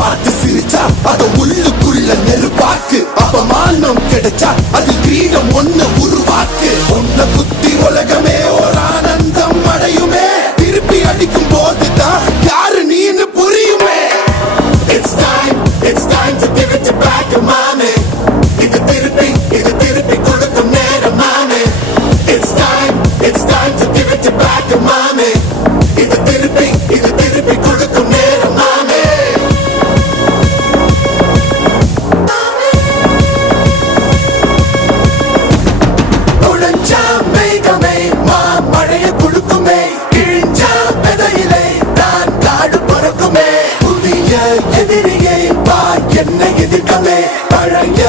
பார்த்து சிரிச்சா அத உள்ளுக்குள்ள நெருப்பாக்கு. அவமானம் கிடைச்சா அது கிரீடம் ஒண்ணு உருவாக்கு. உன்னை குத்தி உலகமே ஒரு ஆனந்தம் அடையுமே. திருப்பி அடிக்கும் போதுதான் யாரு நீன்னு புரியுமே. It's time to give it back to mommy. இது திருப்பி கொடுக்கும் நேரம் மாமே. It's time to give it back to mommy. இது திருப்பி கொடுக்கும் நேரம் மாமே. குழஞ்சா மேகமே மழைய குழுக்குமே. கிழிஞ்சா விதையிலே தான் காடு பறக்குமே. புதிய எதிரியை வா என்னை எதிர்க்கமே. பழைய